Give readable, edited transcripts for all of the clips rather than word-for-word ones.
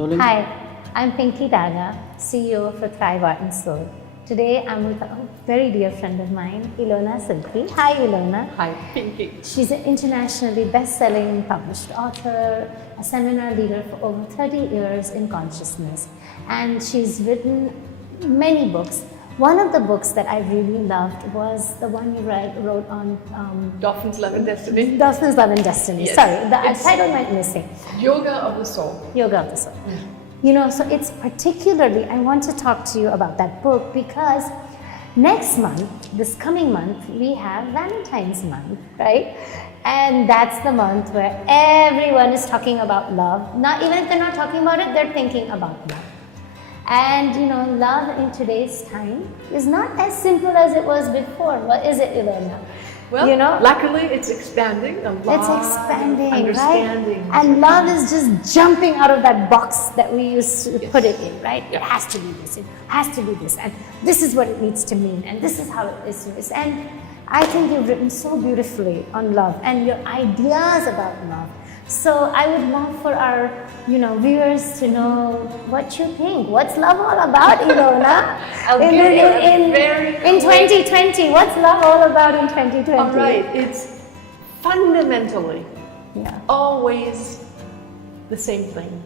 Hi, I'm Pinky Daga, CEO for Thrive Art and Soul. Today I'm with a very dear friend of mine, Ilona Selke. Hi Ilona. Hi, Pinky. She's an internationally best-selling published author, a seminar leader for over 30 years in consciousness, and she's written many books. One of the books that I really loved was the one you wrote on Dolphins, Love and Destiny. Dolphins, Love and Destiny. Yes. Sorry, the title went missing. Yoga of the Soul. Yoga of the Soul. You know, so it's particularly, I want to talk to you about that book because next month, this coming month, we have Valentine's month, right? And that's the month where everyone is talking about love. Not even if they're not talking about it, they're thinking about love. And you know, love in today's time is not as simple as it was before. What is it, Ilona? Well, you know, luckily it's expanding a lot. It's expanding, understanding, right? And love is just jumping out of that box that we used to put it in, right? Yeah. It has to be this, it has to be this, and this is what it needs to mean, and this is how it is. And I think you've written so beautifully on love and your ideas about love. So I would love for our, viewers to know what you think. What's love all about, Ilona? in 2020, what's love all about in 2020? All right, it's fundamentally always the same thing.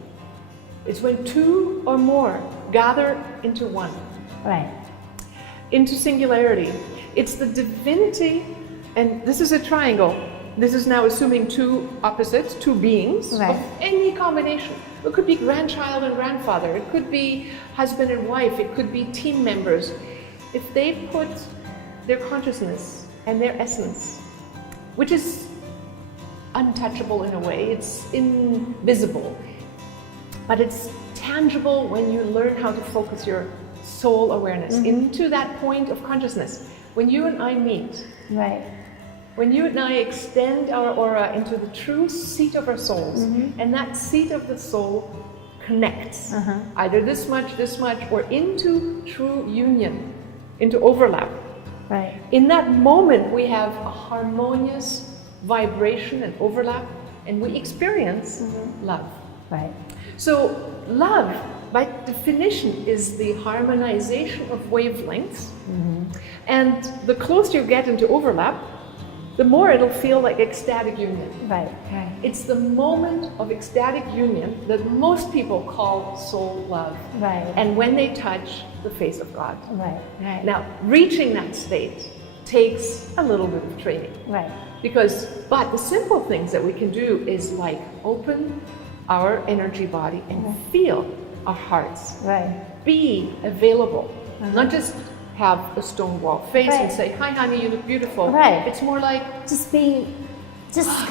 It's when two or more gather into one. Right. Into singularity. It's the divinity, and this is a triangle. This is now assuming two opposites, two beings of any combination. It could be grandchild and grandfather, it could be husband and wife, it could be team members. If they put their consciousness and their essence, which is untouchable in a way, it's invisible, but it's tangible when you learn how to focus your soul awareness into that point of consciousness. When you and I meet, when you and I extend our aura into the true seat of our souls, and that seat of the soul connects, either this much, or into true union, into overlap. Right. In that moment, we have a harmonious vibration and overlap, and we experience love. Right. So love, by definition, is the harmonization of wavelengths, and the closer you get into overlap, the more it'll feel like ecstatic union. Right. It's the moment of ecstatic union that most people call soul love. Right. And when they touch the face of God. Right. Now, reaching that state takes a little bit of training. Right. But the simple things that we can do is like open our energy body and feel our hearts. Right. Be available, not just have a stone wall face and say, "Hi honey, you look beautiful." Right. It's more like just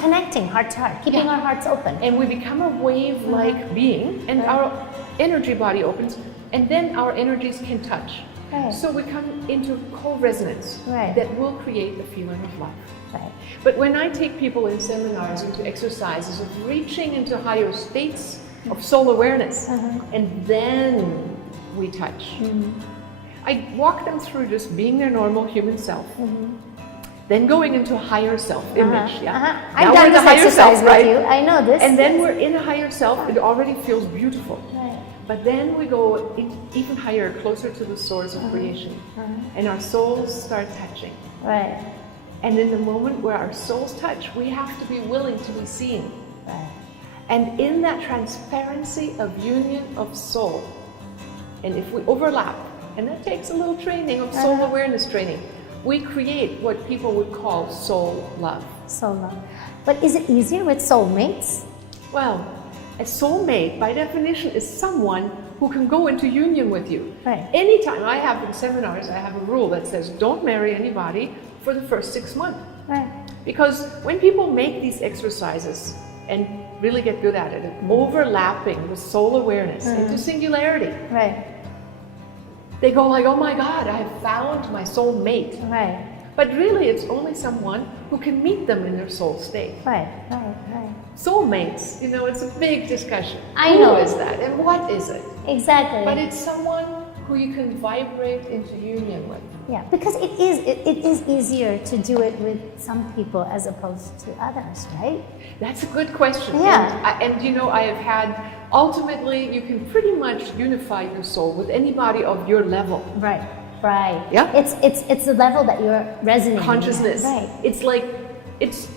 connecting heart to heart, keeping our hearts open. And we become a wave-like being, and our energy body opens, and then our energies can touch. Right. So we come into co-resonance that will create a feeling of love. Right. But when I take people in seminars into exercises of reaching into higher states of soul awareness, and then we touch, I walk them through just being their normal human self, then going into a higher self image. I've done this exercise with you. I know this. And then we're in a higher self. It already feels beautiful. Right. But then we go even higher, closer to the source of creation, and our souls start touching. Right. And in the moment where our souls touch, we have to be willing to be seen. Right. And in that transparency of union of soul, and if we overlap, and that takes a little training of soul awareness training, we create what people would call soul love. Soul love. But is it easier with soulmates? Well, a soulmate, by definition, is someone who can go into union with you. Right. Anytime I have in seminars, I have a rule that says don't marry anybody for the first 6 months. Right. Because when people make these exercises and really get good at it, overlapping the soul awareness into singularity, they go like, oh my God, I have found my soul mate. Right. But really, it's only someone who can meet them in their soul state. Right. Soulmates, it's a big discussion. I know. Who is that and what is it? Exactly. But it's someone who you can vibrate into union with. Yeah, because it is easier to do it with some people as opposed to others, right? That's a good question. Yeah. And you know, I have had, ultimately, you can pretty much unify your soul with anybody of your level. Right, right. Yeah. It's the level that you're resonating Consciousness. at. Right. It's like, it's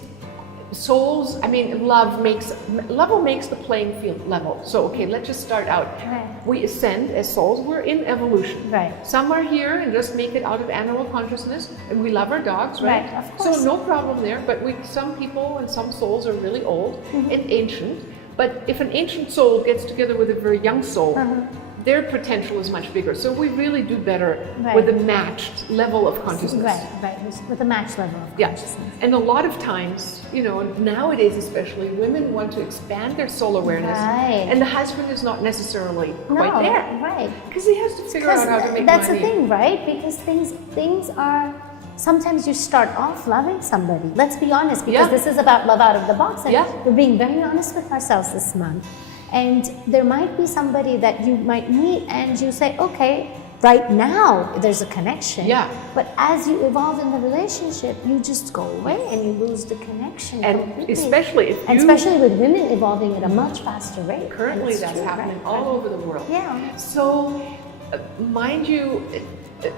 souls, I mean, love makes the playing field level. So, okay, let's just start out. Right. We ascend as souls, we're in evolution. Right. Some are here and just make it out of animal consciousness, and we love our dogs, right? Right, of course. So no problem there, but some people and some souls are really old and ancient. But if an ancient soul gets together with a very young soul, their potential is much bigger. So we really do better with a matched level of consciousness. Right. With a matched level of consciousness. And a lot of times, you know, nowadays especially, women want to expand their soul awareness. Right. And the husband is not necessarily quite there. Right. Because he has to figure out how to make that's money. the thing, right? Because things are, sometimes you start off loving somebody. Let's be honest, because this is about love out of the box. And we're being very honest with ourselves this month. And there might be somebody that you might meet and you say, okay, right now there's a connection. Yeah. But as you evolve in the relationship, you just go away and you lose the connection. And completely. especially with women evolving at a much faster rate. Currently that's happening all over the world. Yeah. So, mind you,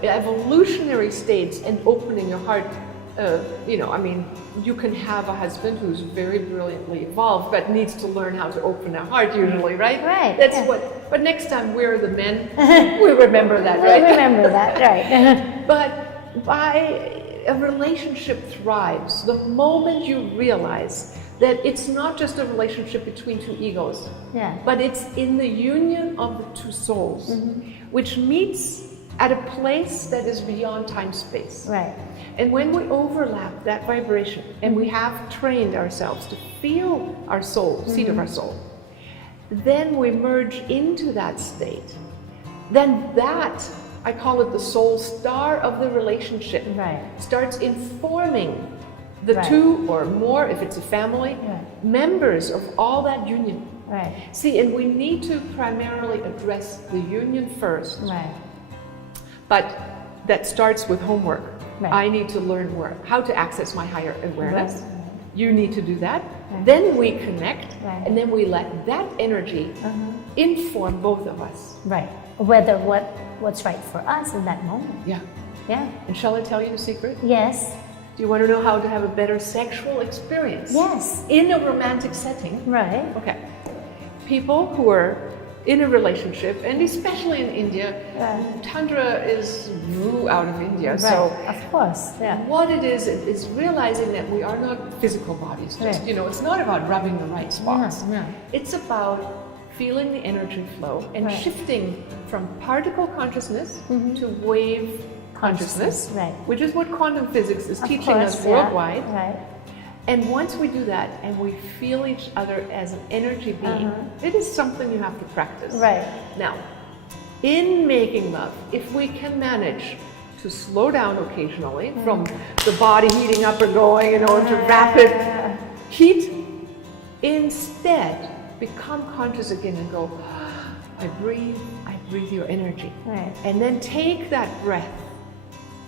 evolutionary states and opening your heart, you know, I mean, you can have a husband who's very brilliantly evolved, but needs to learn how to open a heart usually, right? Right. That's but next time we're the men, we remember that, right? We remember that, right. But a relationship thrives the moment you realize that it's not just a relationship between two egos, but it's in the union of the two souls, which meets at a place that is beyond time-space. Right. And when we overlap that vibration, and we have trained ourselves to feel our soul, seat of our soul, then we merge into that state. Then that, I call it the soul star of the relationship, starts informing the two or more, if it's a family, members of all that union. Right. See, and we need to primarily address the union first. Right. But that starts with homework. Right. I need to learn how to access my higher awareness. Right. You need to do that. Then we connect, and then we let that energy inform both of us. Right. Whether what's right for us in that moment. Yeah. Yeah. And shall I tell you the secret? Yes. Do you want to know how to have a better sexual experience? Yes. In a romantic setting. Right. Okay. People who are in a relationship, and especially in India, Tantra is out of India. Right. So of course. Yeah. what it is realizing that we are not physical bodies. Just you know, it's not about rubbing the right spots. No. It's about feeling the energy flow and shifting from particle consciousness to wave consciousness, which is what quantum physics is teaching us worldwide. Right. And once we do that and we feel each other as an energy being, it is something you have to practice. Right. Now, in making love, if we can manage to slow down occasionally from the body heating up and going, you know, into rapid heat, instead become conscious again and go, I breathe your energy. Right. And then take that breath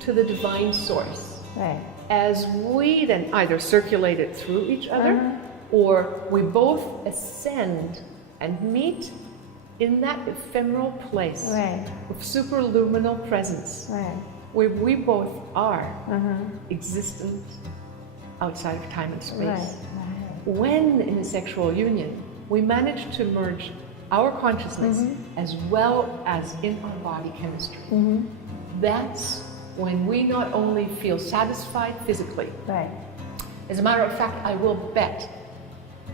to the divine source. Right. As we then either circulate it through each other, or we both ascend and meet in that ephemeral place of superluminal presence, where we both are existent outside of time and space. When in a sexual union, we manage to merge our consciousness as well as in our body chemistry. That's when we not only feel satisfied physically. As a matter of fact, I will bet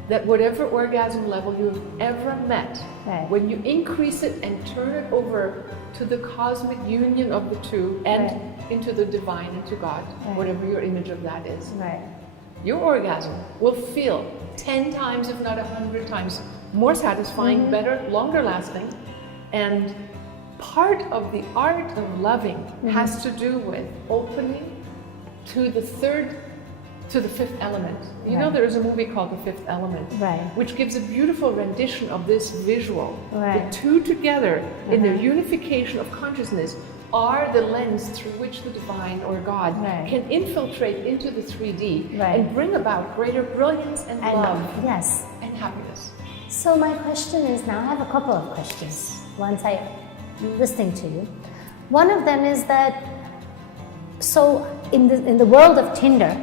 that whatever orgasm level you've ever met, when you increase it and turn it over to the cosmic union of the two and into the divine, into God, whatever your image of that is, your orgasm will feel 10 times, if not 100 times more satisfying, better, longer lasting. And part of the art of loving has to do with opening to the third to the fifth element. You know, there is a movie called The Fifth Element, which gives a beautiful rendition of this visual. The two together in their unification of consciousness are the lens through which the divine or God can infiltrate into the 3D and bring about greater brilliance and love and happiness. So my question is, now I have a couple of questions once I'm listening to you. One of them is that, so in the world of Tinder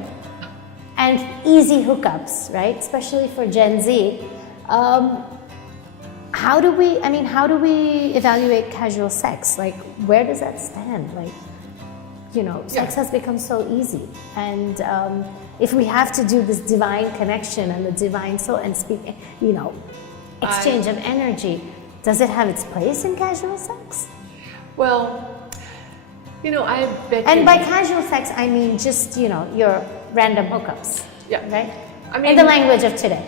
and easy hookups, right, especially for Gen Z, how do we evaluate casual sex? Like, where does that stand? Like, you know, sex has become so easy, and if we have to do this divine connection and the divine soul and speak, you know, exchange of energy, does it have its place in casual sex? Well, you know, I bet. And by casual sex, I mean just, you know, your random hookups. Right? I mean, in the language of today.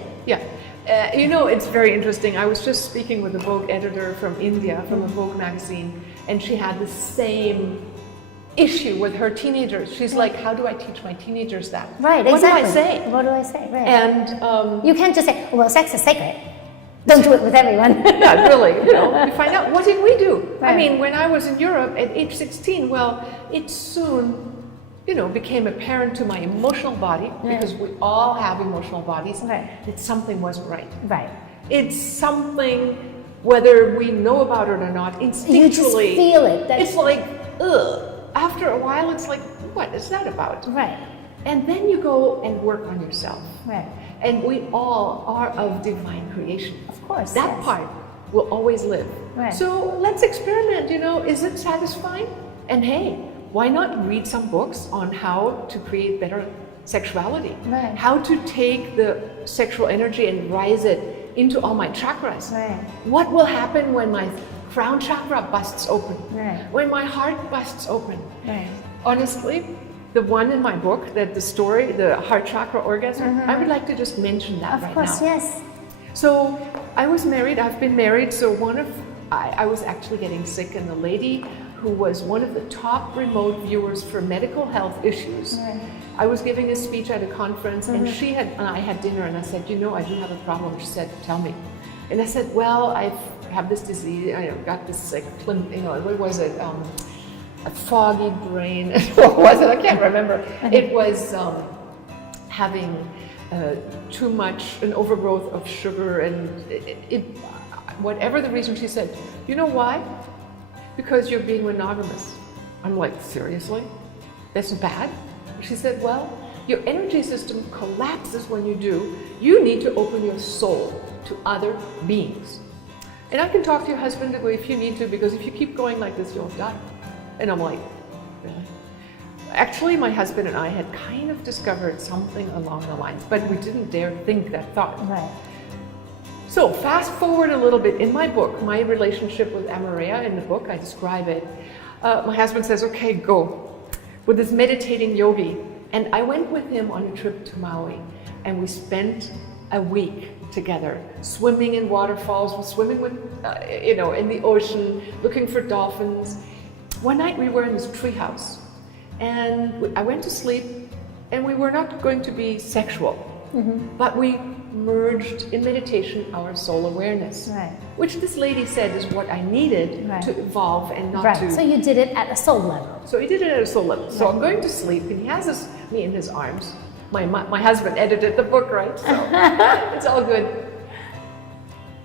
You know, it's very interesting. I was just speaking with a Vogue editor from India, from a Vogue magazine, and she had the same issue with her teenagers. She's like, how do I teach my teenagers that? Right, what exactly. do I say? What do I say? Right. And you can't just say, well, sex is sacred. Don't do it with everyone. Yeah, really. You know, you find out, what did we do? I mean, when I was in Europe at age 16, well, it soon, you know, became apparent to my emotional body, because we all have emotional bodies, that something wasn't right. It's something, whether we know about it or not, instinctually. You just feel it. It's like, ugh. After a while, it's like, what is that about? And then you go and work on yourself. And we all are of divine creation. Of course. That part will always live. So let's experiment, you know, is it satisfying? And hey, why not read some books on how to create better sexuality? How to take the sexual energy and rise it into all my chakras? What will happen when my crown chakra busts open? When my heart busts open? Honestly, the one in my book, that the story, the heart chakra orgasm, I would like to just mention that right now. Of course, yes. So I was married, I've been married, so I was actually getting sick, and the lady who was one of the top remote viewers for medical health issues, I was giving a speech at a conference, and she and I had dinner, and I said, you know, I do have a problem. She said, tell me. And I said, well, I have this disease, I got this, like, you know, what was it? A foggy brain. What was it? I can't remember. It was having too much, an overgrowth of sugar, and whatever the reason. She said, you know why? Because you're being monogamous. I'm like, seriously? That's bad? She said, well, your energy system collapses when you do. You need to open your soul to other beings. And I can talk to your husband if you need to, because if you keep going like this, you'll die. And I'm like, really? Actually, my husband and I had kind of discovered something along the lines, but we didn't dare think that thought. So fast forward a little bit, in my book, my relationship with Amareya, in the book, I describe it. My husband says, okay, go, with this meditating yogi. And I went with him on a trip to Maui, and we spent a week together, swimming in waterfalls, swimming with, you know, in the ocean, looking for dolphins. One night we were in this treehouse, and I went to sleep, and we were not going to be sexual, but we merged in meditation our soul awareness, which this lady said is what I needed to evolve and not to. So you did it at a soul level. So he did it at a soul level. So I'm going to sleep, and he has me in his arms. My husband edited the book, right? So it's all good.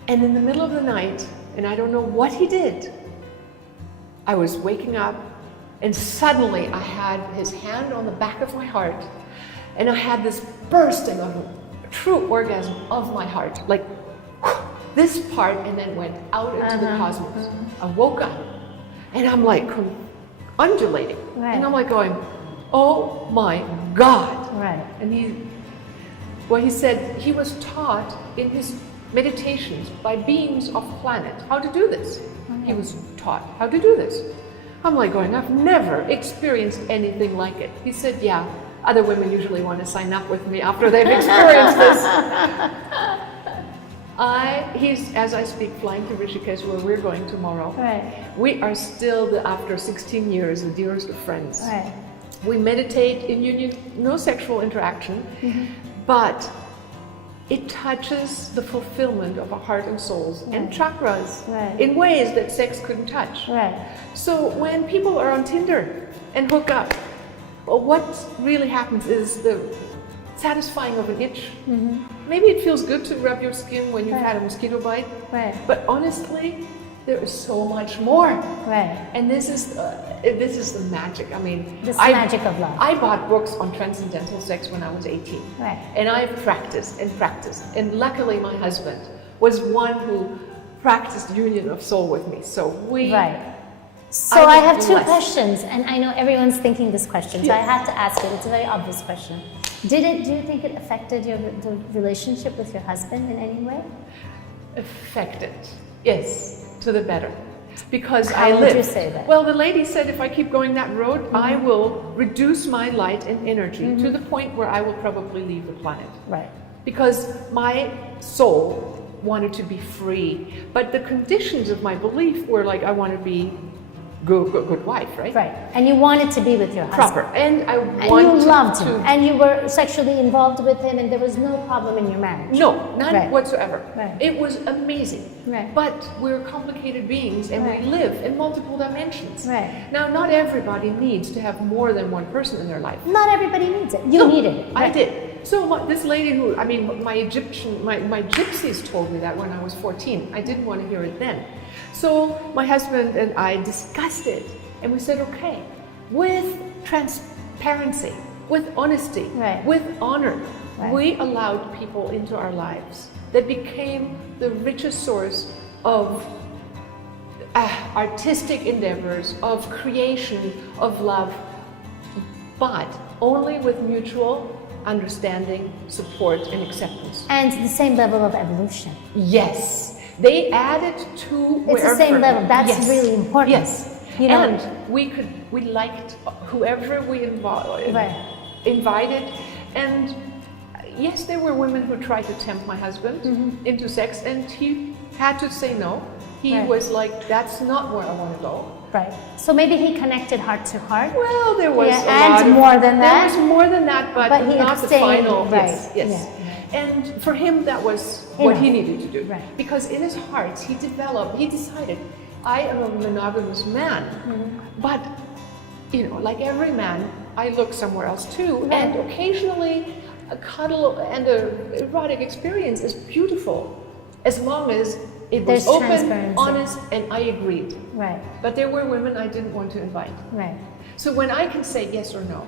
And in the middle of the night, and I don't know what he did, I was waking up, and suddenly I had his hand on the back of my heart, and I had this bursting of a true orgasm of my heart, like this part, and then went out into the cosmos. I woke up, and I'm like undulating, and I'm like going, oh my God. And he said he was taught in his meditations by beings of planet how to do this. He was taught how to do this. I'm like going, I've never experienced anything like it. He said, yeah, other women usually want to sign up with me after they've experienced this. He's, as I speak, flying to Rishikesh, where we're going tomorrow. We are still, after 16 years, the dearest of friends. We meditate in union, no sexual interaction, but it touches the fulfillment of our heart and souls and chakras in ways that sex couldn't touch. So when people are on Tinder and hook up, well, what really happens is the satisfying of an itch. Maybe it feels good to rub your skin when you've had a mosquito bite, but honestly, there is so much more. And this is the magic. I mean, magic of love. I bought books on transcendental sex when I was 18. And I've practiced and practiced. And luckily my husband was one who practiced union of soul with me. So we... So I have two questions, and I know everyone's thinking this question, so I have to ask it. It's a very obvious question. Do you think it affected the relationship with your husband in any way? Affected, yes, to the better. Because How would you say that? Well, the lady said if I keep going that road, I will reduce my light and energy to the point where I will probably leave the planet. Because my soul wanted to be free, but the conditions of my belief were like, I want to be good wife, right? And you wanted to be with your husband. Proper. And you loved him. And you were sexually involved with him, and there was no problem in your marriage. No, none whatsoever. It was amazing. But we're complicated beings, and we live in multiple dimensions. Now, not everybody needs to have more than one person in their life. Not everybody needs it. You needed it. I did. So this lady who, I mean, my gypsies told me that when I was 14. I didn't want to hear it then. So my husband and I discussed it, and we said, okay, with transparency, with honesty, with honor, we allowed people into our lives that became the richest source of artistic endeavors, of creation, of love, but only with mutual understanding, support, and acceptance. And the same level of evolution. Yes. They added to it's the same level. That's really important. Yes. You know, and we liked whoever we invited, and yes, there were women who tried to tempt my husband into sex, and he had to say no. He was like, that's not where I want to go. So maybe he connected heart to heart. Well, there was more than that. There was more than that, but not the final. Yes. And for him, that was what he needed to do. Because in his heart, he decided, I am a monogamous man. But, you know, like every man, I look somewhere else too. And occasionally, a cuddle and an erotic experience is beautiful, as long as it was open, honest, and I agreed. But there were women I didn't want to invite. So when I can say yes or no,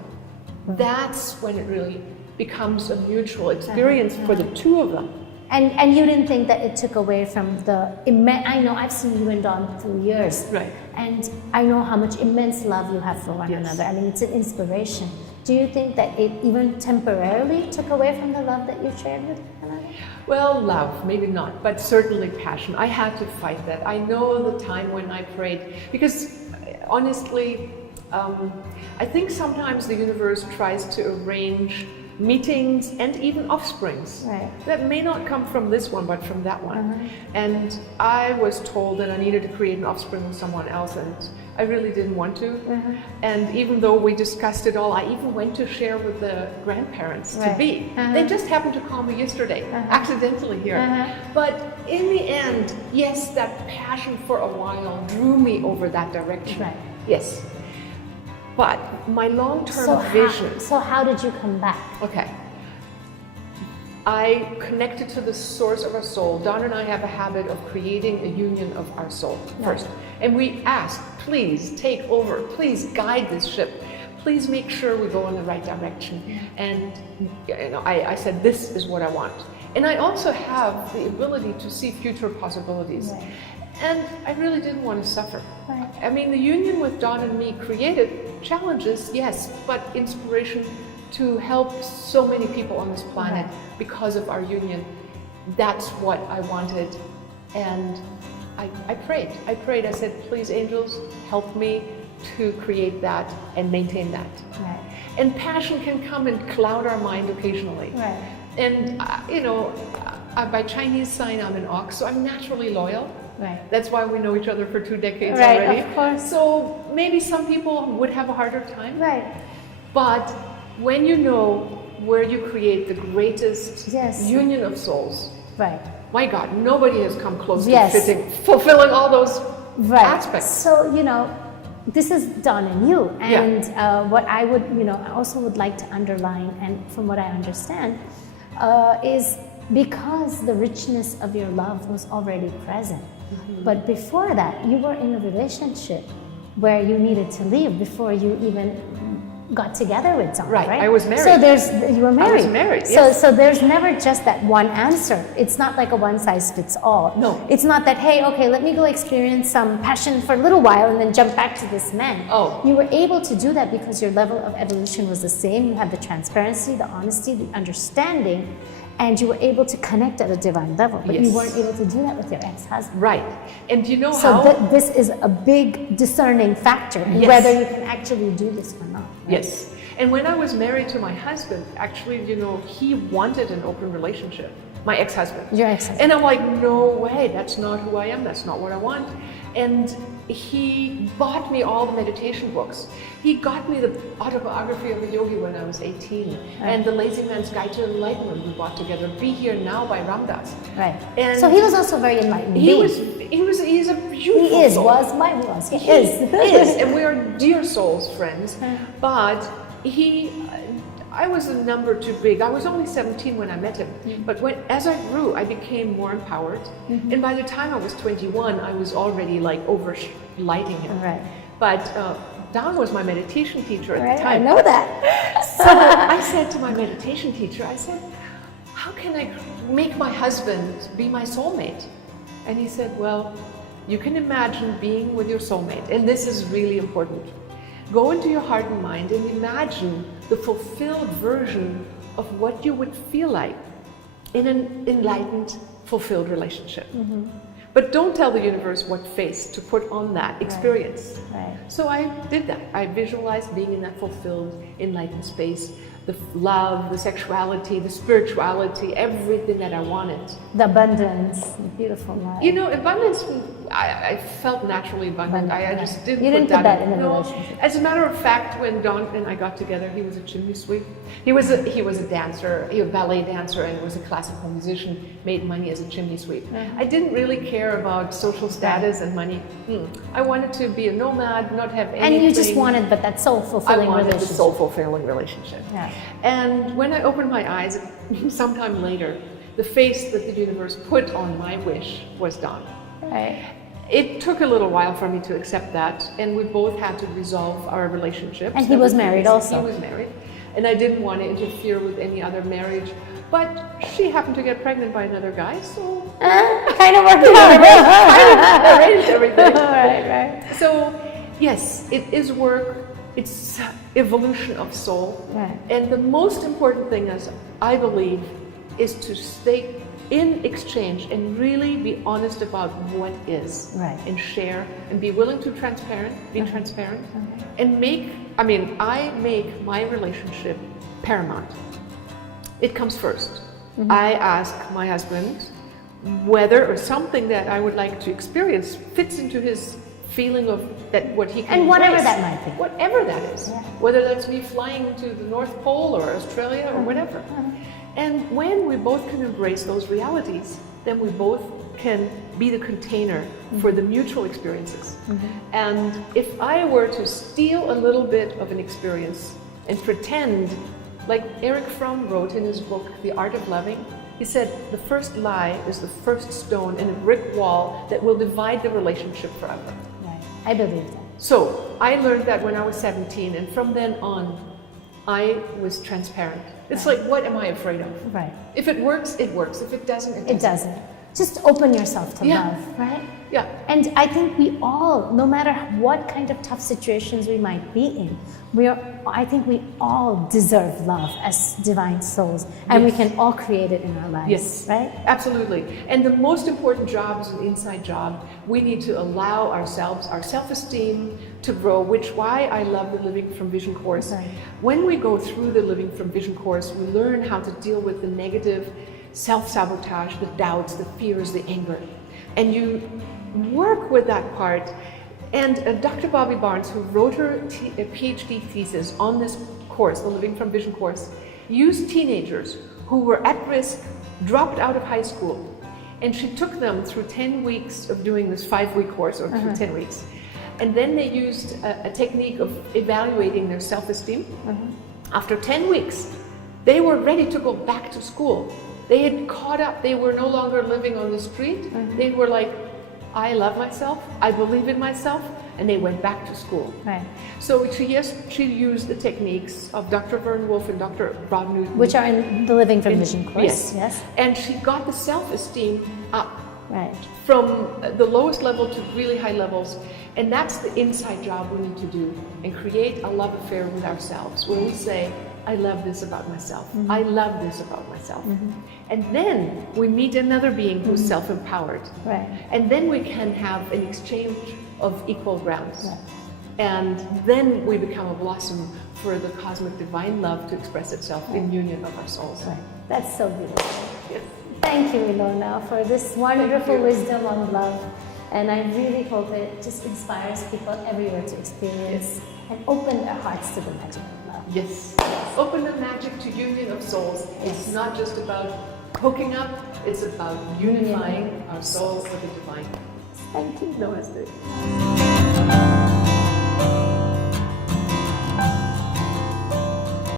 that's when it really becomes a mutual experience for the two of them. And you didn't think that it took away from the immense... I know I've seen you and Dawn through years. And I know how much immense love you have for one another. I mean, it's an inspiration. Do you think that it even temporarily took away from the love that you shared with one another? Well, love, maybe not, but certainly passion. I had to fight that. I know the time when I prayed, because honestly, I think sometimes the universe tries to arrange meetings and even offsprings that may not come from this one, but from that one. And I was told that I needed to create an offspring with someone else, and I really didn't want to. And even though we discussed it all, I even went to share with the grandparents to be. They just happened to call me yesterday, accidentally here. But in the end, yes, that passion for a while drew me over that direction. Yes. But my long-term vision... So how did you come back? Okay. I connected to the source of our soul. Dawn and I have a habit of creating a union of our soul first. And we ask, please take over, please guide this ship. Please make sure we go in the right direction. And you know, I said, this is what I want. And I also have the ability to see future possibilities. And I really didn't want to suffer. I mean, the union with Dawn and me created challenges, yes, but inspiration to help so many people on this planet because of our union. That's what I wanted. And I prayed. I said, please, angels, help me to create that and maintain that. And passion can come and cloud our mind occasionally. And, you know, by Chinese sign, I'm an ox, so I'm naturally loyal. That's why we know each other for 2 decades already. Of course. So maybe some people would have a harder time. But when you know where you create the greatest Yes. union of souls, Right. my God, nobody has come close Yes. to fulfilling all those Right. aspects. So, this is done in you. Yeah. And what I would, I also would like to underline, and from what I understand, is because the richness of your love was already present. But before that, you were in a relationship where you needed to leave before you even got together with someone, Right, right? I was married. So you were married. I was married, yes. So there's never just that one answer. It's not like a one size fits all. No. It's not that, hey, okay, let me go experience some passion for a little while and then jump back to this man. Oh. You were able to do that because your level of evolution was the same. You had the transparency, the honesty, the understanding, and you were able to connect at a divine level. But you Yes. weren't able to do that with your ex-husband. Right. And you know So how? this is a big discerning factor in Yes. whether you can actually do this or not. Right? Yes. And when I was married to my husband, actually, he wanted an open relationship, my ex-husband. Your ex-husband. And I'm like, no way, that's not who I am, that's not what I want. And he bought me all the meditation books. He got me the autobiography of a yogi when I was 18. And the Lazy Man's Guide to Enlightenment we bought together, Be Here Now by Ram Dass. Right. And so he was also very enlightened. he's a beautiful He is, soul. he is. And we are dear souls, friends. But I was a number too big. I was only 17 when I met him. But as I grew, I became more empowered. And by the time I was 21, I was already like overlighting him. Right. But Don was my meditation teacher at Right, the time. I know that. So I said to my meditation teacher, I said, how can I make my husband be my soulmate? And he said, well, you can imagine being with your soulmate. And this is really important. Go into your heart and mind and imagine the fulfilled version of what you would feel like in an enlightened, fulfilled relationship. But don't tell the universe what face to put on that experience. Right. So I did that. I visualized being in that fulfilled, enlightened space, the love, the sexuality, the spirituality, everything that I wanted. The abundance, the beautiful life. Abundance, I felt naturally abundant. I just didn't You didn't put that in a No. relationship. As a matter of fact, when Don and I got together, he was a chimney sweep. He was a dancer, a ballet dancer, and was a classical musician, made money as a chimney sweep. I didn't really care about social status and money. I wanted to be a nomad, not have anything. And you just wanted, but that soul fulfilling I wanted relationship. the soul fulfilling relationship. Yeah. And when I opened my eyes, sometime later, the face that the universe put on my wish was Don. Right. It took a little while for me to accept that, and we both had to resolve our relationship. And he was married also. He was married, and I didn't want to interfere with any other marriage. But she happened to get pregnant by another guy, so Kind of worked out. arranged everything. Right. So, yes, it is work. It's evolution of soul. Right. And the most important thing, as I believe, is to stay in exchange and really be honest about what is. Right. And share and be willing to be transparent and I make my relationship paramount. It comes first. I ask my husband whether or something that I would like to experience fits into his feeling of that what he can And whatever embrace. that might be. Whatever that is. Yeah. Whether that's me flying to the North Pole or Australia or whatever. And when we both can embrace those realities, then we both can be the container for the mutual experiences. And if I were to steal a little bit of an experience and pretend, like Erich Fromm wrote in his book, The Art of Loving, he said, the first lie is the first stone in a brick wall that will divide the relationship forever. Right. I believe that. So I learned that when I was 17, and from then on, I was transparent. It's like, what am I afraid of? Right. If it works, it works. If it doesn't, it doesn't. It doesn't. Just open yourself to love, right? Yeah. And I think we all, no matter what kind of tough situations we might be in, I think we all deserve love as divine souls, and we can all create it in our lives. Yes. Right? Absolutely. And the most important job is an inside job. We need to allow ourselves, our self-esteem to grow, why I love the Living from Vision course. Right. When we go through the Living from Vision course, we learn how to deal with the negative self-sabotage, the doubts, the fears, the anger. And you work with that part. And Dr. Bobby Barnes, who wrote her PhD thesis on this course, the Living from Vision course, used teenagers who were at risk, dropped out of high school, and she took them through 10 weeks of doing this 5-week course, or through 10 weeks. And then they used a technique of evaluating their self-esteem. After 10 weeks, they were ready to go back to school. They had caught up. They were no longer living on the street. They were like, I love myself, I believe in myself, and they went back to school. Right. So she used the techniques of Dr. Vern Wolf and Dr. Rob Newton. Which are in the Living from Vision course. Yes. And she got the self-esteem up. Right. From the lowest level to really high levels. And that's the inside job we need to do, and create a love affair with ourselves, where we say, I love this about myself. I love this about myself. And then we meet another being who's self-empowered. Right. And then we can have an exchange of equal grounds. Right. And then we become a blossom for the cosmic divine love to express itself in union of our souls. Right. That's so beautiful. Yes. Thank you, Ilona, for this wonderful wisdom on love. And I really hope it just inspires people everywhere to experience and open their hearts to the magic of love. Yes. Open the magic to union of souls. It's not just about hooking up, it's about unifying our soul with the divine. Thank you. Namaste.